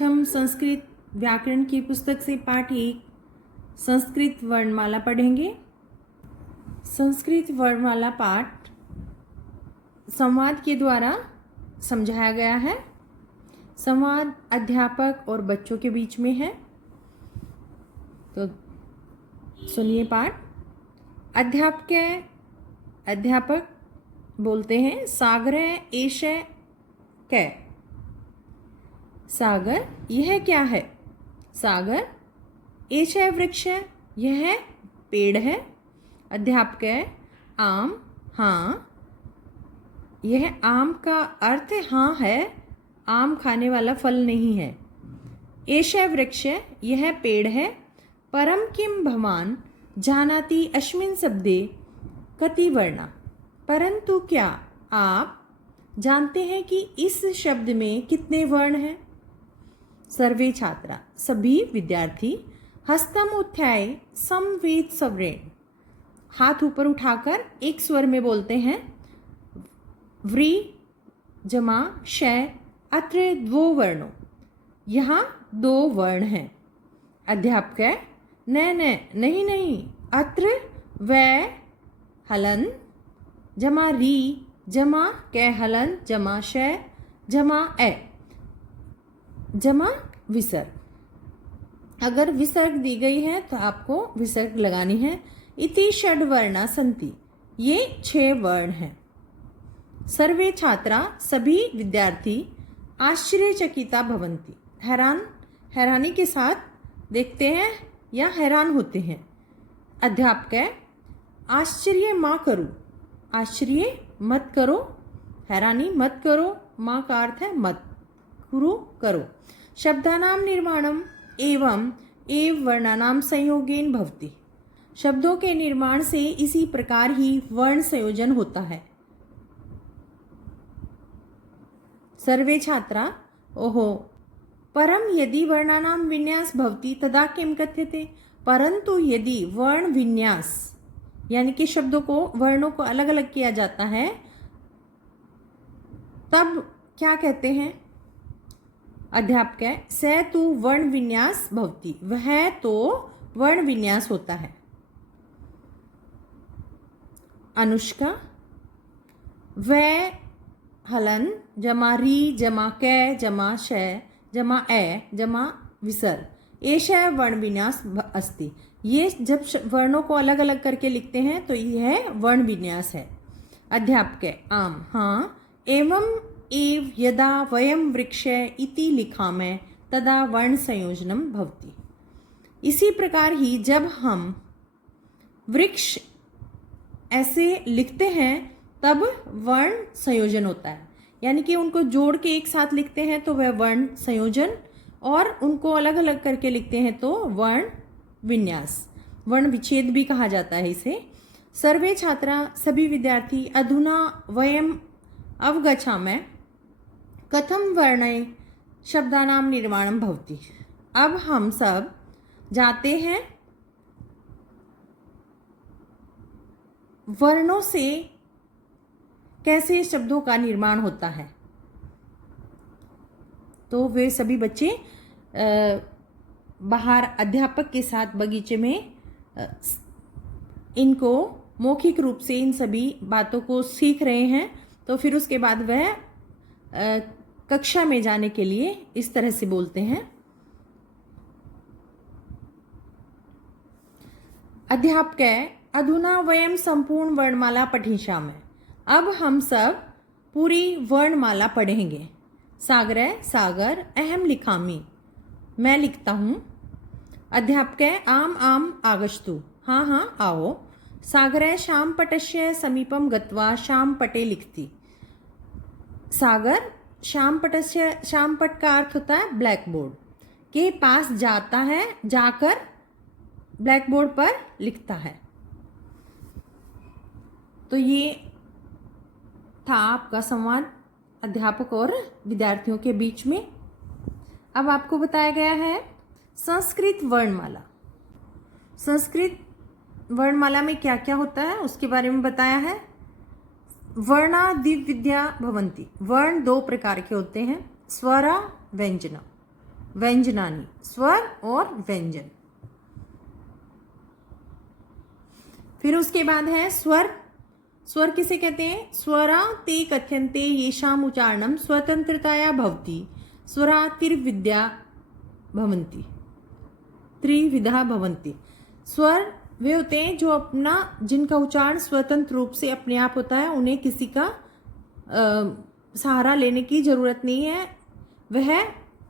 हम संस्कृत व्याकरण की पुस्तक से पाठ 1 संस्कृत वर्णमाला पढ़ेंगे। संस्कृत वर्णमाला पाठ संवाद के द्वारा समझाया गया है। संवाद अध्यापक और बच्चों के बीच में है। तो सुनिए पाठ। अध्यापक बोलते हैं, सागर एष कै। सागर, यह क्या है? सागर, एष वृक्ष, यह पेड़ है। अध्यापक, आम, हाँ। यह आम का अर्थ हाँ है, आम खाने वाला फल नहीं है। एष वृक्ष, यह पेड़ है। परम किम भवान जानाति अस्मिन् शब्दे कति वर्णा। परंतु क्या आप जानते हैं कि इस शब्द में कितने वर्ण हैं? सर्वे छात्रा, सभी विद्यार्थी, हस्तम उत्थाय समवेत स्वरेण, हाथ ऊपर उठाकर एक स्वर में बोलते हैं। व्री जमा शय अत्र द्वो वर्णो, यहाँ 2 वर्ण हैं। अध्यापक, नहीं, अत्र वै हलन जमा री जमा कै हलन जमा शय जमा ए जमा विसर्ग। अगर विसर्ग दी गई है तो आपको विसर्ग लगानी है। इति षड् वर्णा सन्ति, ये 6 वर्ण हैं। सर्वे छात्रा, सभी विद्यार्थी, आश्चर्यचकिता भवन्ति, हैरानी के साथ देखते हैं या हैरान होते हैं। अध्यापक, आश्चर्य माँ करो, आश्चर्य मत करो, हैरानी मत करो, माँ का अर्थ है मत, करो। शब्दानाम निर्माणम एवं एव वर्णानाम संयोगेन भवति, शब्दों के निर्माण से इसी प्रकार ही वर्ण संयोजन होता है। सर्वे छात्रा, ओहो, परम यदि वर्णानाम विन्यास भवति तदा किम कथ्यते। परंतु यदि वर्ण विन्यास यानी कि शब्दों को, वर्णों को अलग अलग किया जाता है, तब क्या कहते हैं? अध्यापक, स तु वर्ण विन्यास भवति, वह तो वर्ण विन्यास होता है। अनुष्का, वह हलन जमा री जमा कै जमा शय जमा ए जमा विसर्ग, एष वर्ण विन्यास अस्ति। ये जब वर्णों को अलग अलग करके लिखते हैं तो यह वर्ण विन्यास है। अध्यापक, आम, हाँ। एवं एव यदा वयम वृक्ष इति लिखामः तदा वर्ण संयोजनम भवति। इसी प्रकार ही जब हम वृक्ष ऐसे लिखते हैं तब वर्ण संयोजन होता है। यानी कि उनको जोड़ के एक साथ लिखते हैं तो वह वर्ण संयोजन, और उनको अलग अलग करके लिखते हैं तो वर्ण विन्यास, वर्ण विच्छेद भी कहा जाता है इसे। सर्वे छात्रा, सभी विद्यार्थी, अधुना वयम अवगच्छामः कथम वर्णय शब्दानाम निर्माणम भवति। अब हम सब जाते हैं वर्णों से कैसे शब्दों का निर्माण होता है। तो वे सभी बच्चे बाहर अध्यापक के साथ बगीचे में इनको मौखिक रूप से इन सभी बातों को सीख रहे हैं। तो फिर उसके बाद वह कक्षा में जाने के लिए इस तरह से बोलते हैं। अध्यापक, अधुना वयम संपूर्ण वर्णमाला पठिष्यामः, अब हम सब पूरी वर्णमाला पढ़ेंगे। सागर, सागर, अहम लिखामि, मैं लिखता हूँ। अध्यापक, आम आगच्छतु, हाँ आओ। सागर, श्यामपटस्य समीपम गत्वा श्यामपटे लिखति। सागर श्यामपट का अर्थ होता है ब्लैक बोर्ड के पास जाता है, जाकर ब्लैक बोर्ड पर लिखता है। तो ये था आपका संवाद अध्यापक और विद्यार्थियों के बीच में। अब आपको बताया गया है संस्कृत वर्णमाला। संस्कृत वर्णमाला में क्या क्या होता है उसके बारे में बताया है। वर्णा द्विविधा भवन्ति, वर्ण 2 प्रकार के होते हैं, स्वरा व्यंजना। व्यंजनानि, स्वर और व्यंजन। फिर उसके बाद है स्वर। स्वर किसे कहते हैं? स्वरा ते कथ्यन्ते येषाम् उच्चारणं स्वतंत्रताया भवति, स्वरा त्रिविधा भवन्ति, त्रिविधा भवन्ति। स्वर वे होते हैं जो अपना, जिनका उच्चारण स्वतंत्र रूप से अपने आप होता है, उन्हें किसी का सहारा लेने की जरूरत नहीं है, वह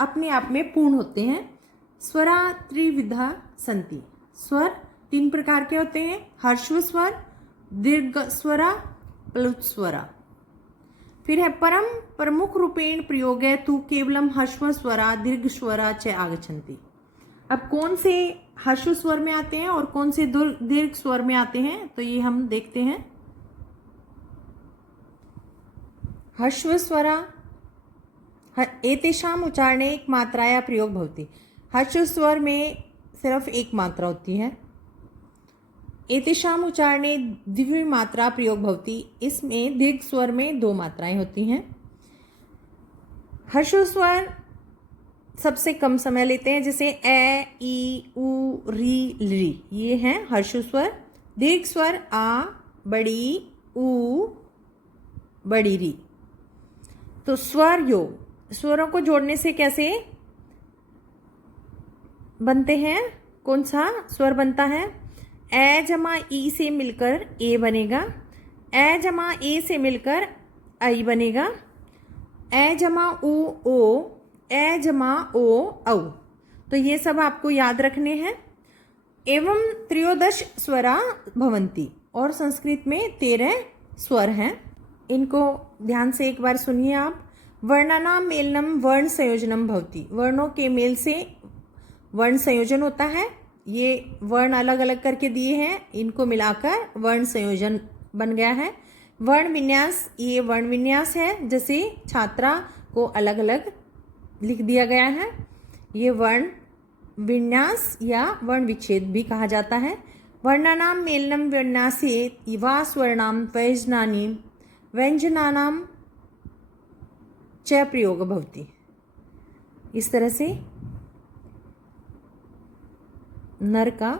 अपने आप में पूर्ण होते हैं। स्वरा त्रिविधा सन्ति। स्वर 3 प्रकार के होते हैं, हर्ष्व स्वर, दीर्घ स्वरा, प्लुत स्वरा। फिर है परम प्रमुख रूपेण प्रयोगे तु केवलम हर्ष्व स्वरा दीर्घ स्वरा च आगच्छन्ति। अब कौन से हर्ष स्वर में आते हैं और कौन से दीर्घ स्वर में आते हैं, तो ये हम देखते हैं। हर्ष्व स्वरा एतेषाम उच्चारणे एक मात्राया प्रयोग भवति। हर्ष स्वर में सिर्फ एक मात्रा होती है। एतेषाम उच्चारणे द्वितीय मात्रा प्रयोग भवति। इसमें दीर्घ स्वर में 2 मात्राएं होती हैं। हर्ष स्वर सबसे कम समय लेते हैं, जैसे ए, ई, उ, री, ली, ये हैं हर्ष स्वर। दीर्घ स्वर आ, बड़ी ऊ, बड़ी री। तो स्वर योग, स्वरों को जोड़ने से कैसे बनते हैं? कौन सा स्वर बनता है? ए जमा ई से मिलकर ए बनेगा, ए जमा ए से मिलकर आई बनेगा, ए जमा उ ओ, ए जमा ओ औ। तो ये सब आपको याद रखने हैं। एवं 13 स्वरा भवन्ति, और संस्कृत में 13 स्वर हैं। इनको ध्यान से एक बार सुनिए आप। वर्णानां मेलनम वर्ण संयोजनम भवति। वर्णों के मेल से वर्ण संयोजन होता है। ये वर्ण अलग अलग करके दिए हैं, इनको मिलाकर वर्ण संयोजन बन गया है। वर्ण विन्यास, ये वर्ण विन्यास है, जैसे छात्रा को अलग अलग लिख दिया गया है। ये वर्ण विन्यास या वर्ण विच्छेद भी कहा जाता है। वर्णानां मेलनम विन्यासे इवा स्वर्णां व्यंजनानि व्यंजनानां च प्रयोग भवति। इस तरह से नर का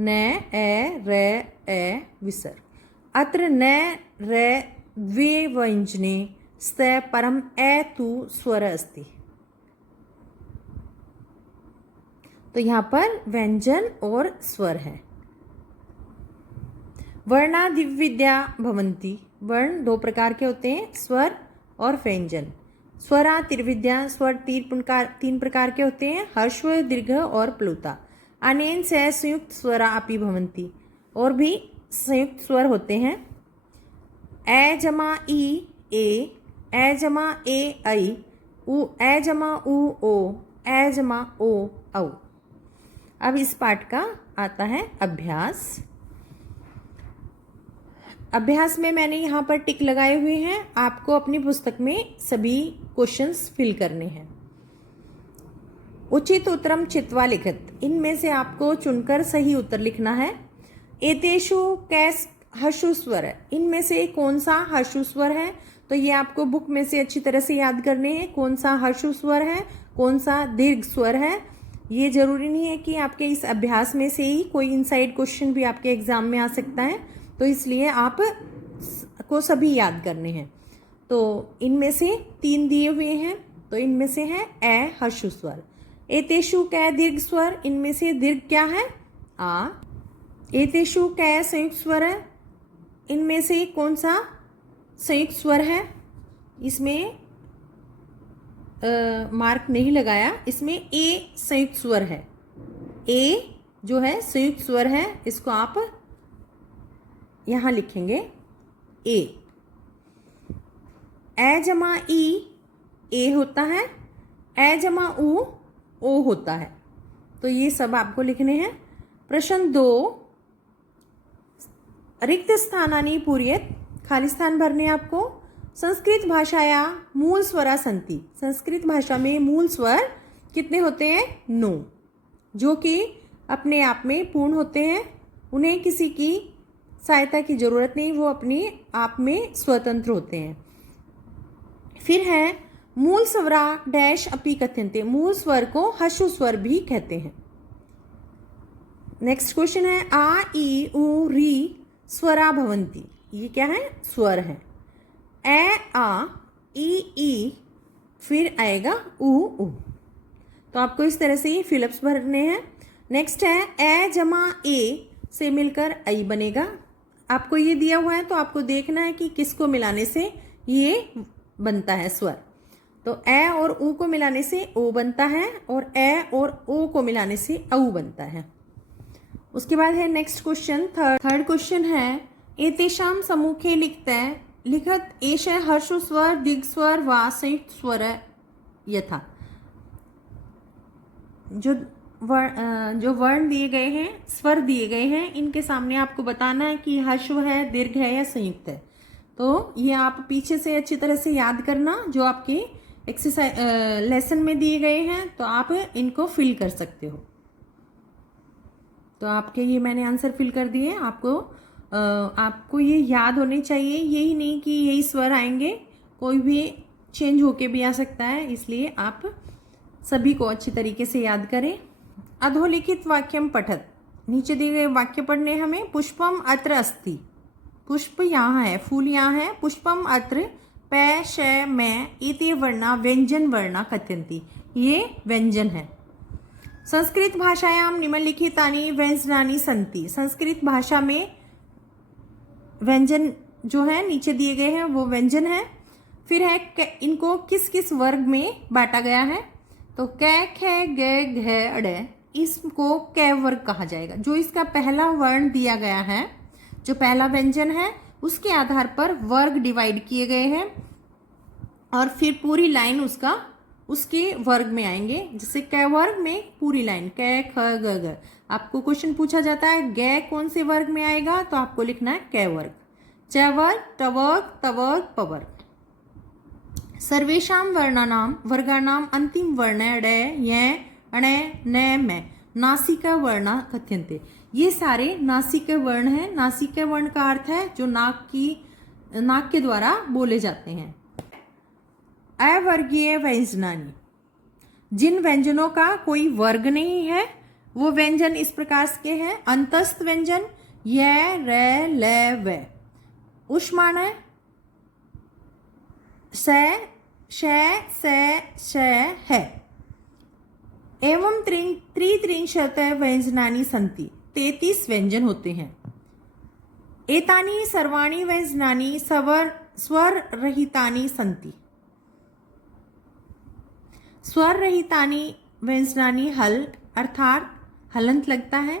न, ए, रे, ए विसर्ग। अत्र न, रे द्वे व्यंजने स्त परम ए तु स्वर अस्ति। तो यहाँ पर व्यंजन और स्वर है। वर्णा द्विविधा भवन्ति। वर्ण 2 प्रकार के होते हैं, स्वर और व्यंजन। स्वरा त्रिविधा, स्वर 3 प्रकार के होते हैं, हर्ष्व, दीर्घ और प्लुता। अनेन से संयुक्त स्वरा अपि भवन्ति, और भी संयुक्त स्वर होते हैं। ए जमा ई ए जमा ए आई, उ ए जमा उ ओ, ए जमा ओ औ। अब इस पाठ का आता है अभ्यास। अभ्यास में मैंने यहाँ पर टिक लगाए हुए हैं। आपको अपनी पुस्तक में सभी क्वेश्चंस फिल करने हैं। उचित उत्तरम चित्वा लिखित। इनमें से आपको चुनकर सही उत्तर लिखना है। एतेषु कैस हर्षु स्वर है, इनमें से कौन सा हर्षु स्वर है? तो ये आपको बुक में से अच्छी तरह से याद करने हैं। कौन सा हर्षु स्वर है, कौन सा दीर्घ स्वर है। ये जरूरी नहीं है कि आपके इस अभ्यास में से ही कोई इनसाइड क्वेश्चन भी आपके एग्जाम में आ सकता है, तो इसलिए आप को सभी याद करने हैं। तो इनमें से 3 दिए हुए हैं, तो इनमें से है ए हर्षु स्वर। एतेषु कै दीर्घ स्वर, इनमें से दीर्घ क्या है? आ। एतेषु कै संयुक्त स्वर है, इनमें से कौन सा संयुक्त स्वर है? इसमें मार्क नहीं लगाया, इसमें ए संयुक्त स्वर है। ए जो है संयुक्त स्वर है, इसको आप यहां लिखेंगे ए। ए जमा ई ए होता है, ए जमा उ ओ होता है। तो ये सब आपको लिखने हैं। प्रश्न 2, रिक्त स्थानानि पूरयेत्। खाली स्थान भरने आपको। संस्कृत भाषाया मूल स्वरा सन्ति। संस्कृत भाषा में मूल स्वर कितने होते हैं? 9, जो कि अपने आप में पूर्ण होते हैं। उन्हें किसी की सहायता की जरूरत नहीं, वो अपने आप में स्वतंत्र होते हैं। फिर है मूल स्वरा डैश अपि कथ्यन्ते, मूल स्वर को हश्व स्वर भी कहते हैं। नेक्स्ट क्वेश्चन है आ ई उ री स्वरा भवन्ति, ये क्या है? स्वर है। ए आ ई फिर आएगा उ। तो आपको इस तरह से ये फिलअप्स भरने हैं। नेक्स्ट है ए जमा ए से मिलकर आई बनेगा। आपको ये दिया हुआ है तो आपको देखना है कि किसको मिलाने से ये बनता है स्वर। तो ए और उ को मिलाने से ओ बनता है और ए और ओ को मिलाने से औ बनता है। उसके बाद है नेक्स्ट क्वेश्चन, थर्ड क्वेश्चन है एतेषां सम्मुखे लिखत एष हर्ष स्वर दिग् स्वर व संयुक्त स्वर यथा। जो वर्ण दिए गए हैं, स्वर दिए गए हैं, इनके सामने आपको बताना है कि हर्षव है, दीर्घ है या संयुक्त है। तो ये आप पीछे से अच्छी तरह से याद करना, जो आपके एक्सरसाइज लेसन में दिए गए हैं, तो आप इनको फिल कर सकते हो। तो आपके ये मैंने आंसर फिल कर दिए। आपको ये याद होने चाहिए, यही नहीं कि यही स्वर आएंगे, कोई भी चेंज होके भी आ सकता है, इसलिए आप सभी को अच्छी तरीके से याद करें। अधोलिखित वाक्यम पठत, नीचे दिए गए वाक्य पढ़ने हमें। पुष्पम अत्र अस्ति, पुष्प यहाँ है, फूल यहाँ है। पुष्पम अत्र पै शै मै इति वर्णा व्यंजन वर्णा कथ्यन्ति, ये व्यंजन है। संस्कृत भाषायां निम्नलिखितानि व्यंजनानि सन्ति, संस्कृत भाषा में व्यंजन जो है नीचे दिए गए हैं वो व्यंजन है। फिर है इनको किस किस वर्ग में बांटा गया है, तो कै खे गे घे अड़े, इसको कै वर्ग कहा जाएगा। जो इसका पहला वर्ण दिया गया है, जो पहला व्यंजन है, उसके आधार पर वर्ग डिवाइड किए गए हैं और फिर पूरी लाइन उसके वर्ग में आएंगे। जैसे कै वर्ग में पूरी लाइन कै ख ग घ। आपको क्वेश्चन पूछा जाता है गे कौन से वर्ग में आएगा, तो आपको लिखना है कै वर्ग। च वर्ग, ट वर्ग, त वर्ग, प वर्ग। सर्वेषां वर्गाणाम अंतिम वर्ण ड य अणे न मै नासिका वर्णा कथ्यन्ते, ये सारे नासिक वर्ण हैं। नासिक वर्ण का अर्थ है जो नाक के द्वारा बोले जाते हैं। अवर्गीय व्यंजनानि, जिन व्यंजनों का कोई वर्ग नहीं है, वो व्यंजन इस प्रकार के हैं। अंतस्थ व्यंजन य रे ल व, उष्माणु स श है। एवं त्रित्रिंशत् व्यंजनानि सन्ति, 33 व्यंजन होते हैं। एतानि सर्वाणि व्यंजनानि स्वर रहितानि सन्ति, स्वर रहितानि व्यंजनानि हल अर्थात हलंत लगता है।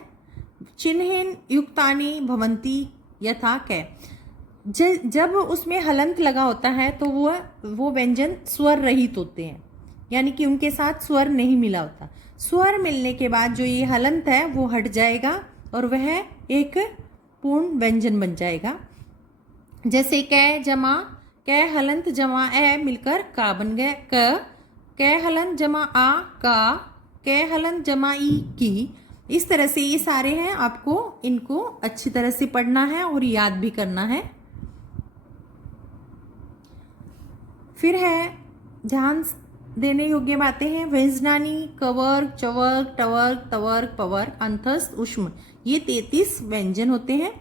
चिन्हेन युक्तानि भवन्ति यथा कै, जब उसमें हलंत लगा होता है तो वो व्यंजन स्वर रहित होते हैं, यानी कि उनके साथ स्वर नहीं मिला होता। स्वर मिलने के बाद जो ये हलंत है वो हट जाएगा और वह एक पूर्ण व्यंजन बन जाएगा। जैसे कै हलंत जमा ए मिलकर का बन गया क, कै हलंत जमा आ का, कै हलंत जमा ई की। इस तरह से ये सारे हैं, आपको इनको अच्छी तरह से पढ़ना है और याद भी करना है। फिर है ध्यान देने योग्य बातें हैं। व्यंजनानि कवर्ग, चवर्ग, टवर्ग, तवर्ग, पवर्ग, अंतस्थ, उष्म, ये 33 व्यंजन होते हैं।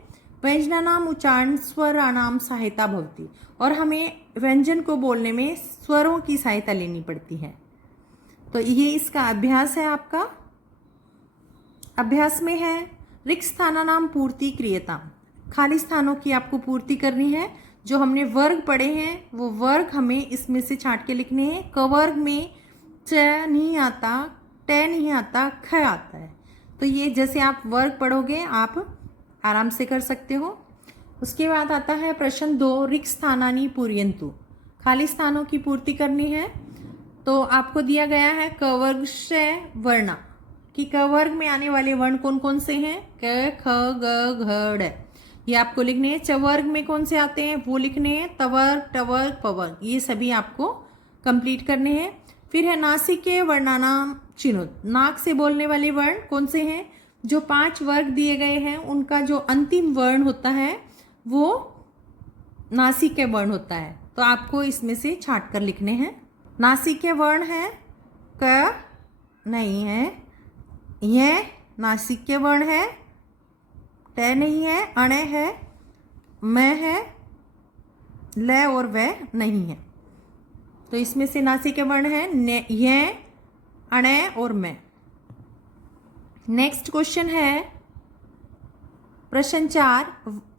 व्यंजनानाम उच्चारण स्वराणाम सहायता भवति, और हमें व्यंजन को बोलने में स्वरों की सहायता लेनी पड़ती है। तो ये इसका अभ्यास है। आपका अभ्यास में है रिक्त स्थानानाम पूर्ति क्रियता, खाली स्थानों की आपको पूर्ति करनी है। जो हमने वर्ग पढ़े हैं वो वर्ग हमें इसमें से छांट के लिखने हैं। क वर्ग में च नहीं आता, ट नहीं आता, ख आता है। तो ये जैसे आप वर्ग पढ़ोगे आप आराम से कर सकते हो। उसके बाद आता है प्रश्न 2, रिक्त स्थानानि पूरयन्तु, खाली स्थानों की पूर्ति करनी है। तो आपको दिया गया है क वर्ग से वर्णा, कि क वर्ग में आने वाले वर्ण कौन कौन से हैं, क ख ग घ ड़, ये आपको लिखने हैं। च वर्ग में कौन से आते हैं वो लिखने हैं, तवर्ग, टवर्ग, पवर्ग, ये सभी आपको कंप्लीट करने हैं। फिर है नासिके वर्णानाम चिन्होत, नाक से बोलने वाले वर्ण कौन से हैं। जो 5 वर्ग दिए गए हैं उनका जो अंतिम वर्ण होता है वो नासिक वर्ण होता है। तो आपको इसमें से छांट कर लिखने हैं। नासिक्य वर्ण है, क नहीं है, यह नासिक्य वर्ण है, ट नहीं है, अणे है, मैं है, ल और व नहीं है। तो इसमें से नासिक्य वर्ण है यह, अणे और मैं। नेक्स्ट क्वेश्चन है प्रश्न 4,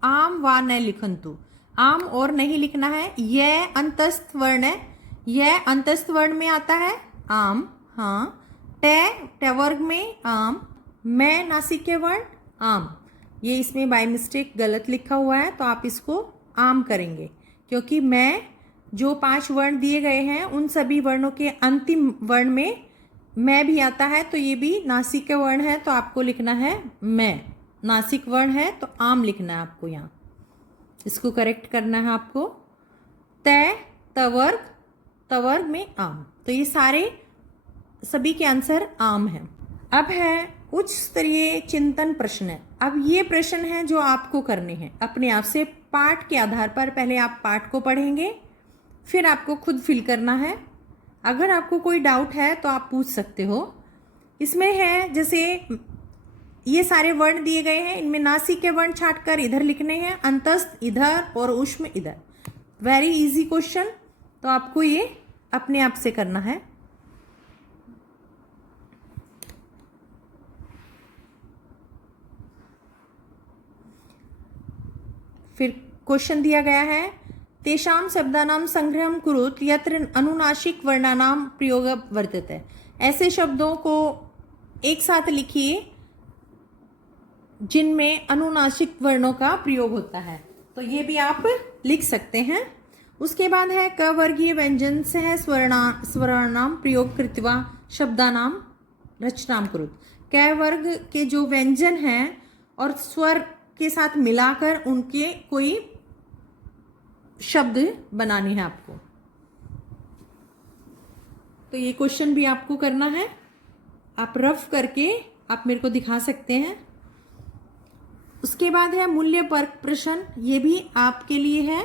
आम व न लिखंतु। आम और नहीं लिखना है। यह अंतस्थ वर्ण है, यह अंतस्थ वर्ण में आता है आम, हाँ। ट वर्ग में आम, मैं नासिक्य वर्ण आम। ये इसमें बाय मिस्टेक गलत लिखा हुआ है, तो आप इसको आम करेंगे, क्योंकि मैं जो 5 वर्ण दिए गए हैं उन सभी वर्णों के अंतिम वर्ण में मैं भी आता है, तो ये भी नासिक वर्ण है, तो आपको लिखना है मैं। नासिक वर्ण है तो आम लिखना है आपको, यहाँ इसको करेक्ट करना है आपको। तवर्ग में आम। तो ये सारे सभी के आंसर आम हैं। अब है उच्च स्तरीय चिंतन प्रश्न। अब ये प्रश्न है जो आपको करने हैं अपने आप से, पाठ के आधार पर। पहले आप पाठ को पढ़ेंगे, फिर आपको खुद फिल करना है। अगर आपको कोई डाउट है तो आप पूछ सकते हो। इसमें है जैसे ये सारे वर्ण दिए गए हैं, इनमें नासिक के वर्ण छांट कर इधर लिखने हैं, अंतस्थ इधर और ऊष्म इधर। वेरी इजी क्वेश्चन, तो आपको ये अपने आप से करना है। फिर क्वेश्चन दिया गया है, तेषां शब्दानां संग्रहं कुरुत यत्र अनुनासिक वर्णानां प्रयोग वर्तते। ऐसे शब्दों को एक साथ लिखिए जिनमें अनुनासिक वर्णों का प्रयोग होता है। तो ये भी आप लिख सकते हैं। उसके बाद है क वर्गीय व्यंजन सह स्वराणाम प्रयोग कृत्वा शब्दानां रचनाम कुरुत। क वर्ग के जो व्यंजन हैं और स्वर के साथ मिलाकर उनके कोई शब्द बनाने हैं आपको। तो ये क्वेश्चन भी आपको करना है। आप रफ करके आप मेरे को दिखा सकते हैं। उसके बाद है मूल्य परक प्रश्न, ये भी आपके लिए है।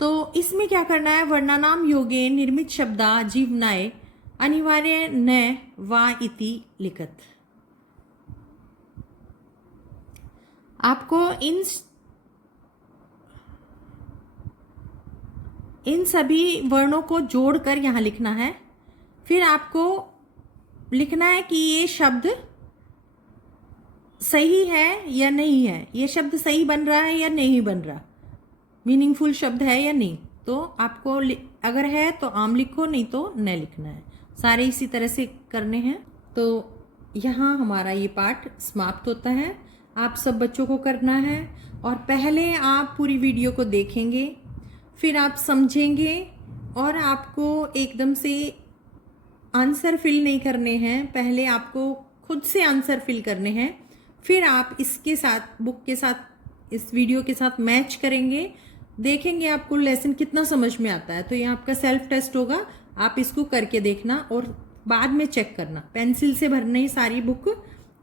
तो इसमें क्या करना है, वर्णानाम योगे निर्मित शब्दा जीवनाय अनिवार्य न वा इति लिखत। आपको इन सभी वर्णों को जोड़कर यहाँ लिखना है। फिर आपको लिखना है कि ये शब्द सही है या नहीं है, ये शब्द सही बन रहा है या नहीं बन रहा, मीनिंगफुल शब्द है या नहीं। तो आपको अगर है तो आम लिखो, नहीं तो न लिखना है। सारे इसी तरह से करने हैं। तो यहाँ हमारा ये पाठ समाप्त होता है। आप सब बच्चों को करना है, और पहले आप पूरी वीडियो को देखेंगे, फिर आप समझेंगे, और आपको एकदम से आंसर फिल नहीं करने हैं। पहले आपको खुद से आंसर फिल करने हैं, फिर आप इसके साथ, बुक के साथ, इस वीडियो के साथ मैच करेंगे, देखेंगे आपको लेसन कितना समझ में आता है। तो ये आपका सेल्फ टेस्ट होगा, आप इसको करके देखना और बाद में चेक करना। पेंसिल से भरना ही सारी बुक,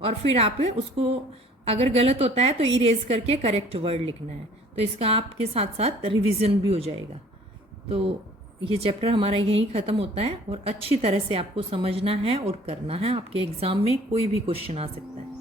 और फिर आप उसको अगर गलत होता है तो इरेज करके करेक्ट वर्ड लिखना है। तो इसका आपके साथ साथ रिवीजन भी हो जाएगा। तो ये चैप्टर हमारा यहीं ख़त्म होता है, और अच्छी तरह से आपको समझना है और करना है। आपके एग्ज़ाम में कोई भी क्वेश्चन आ सकता है।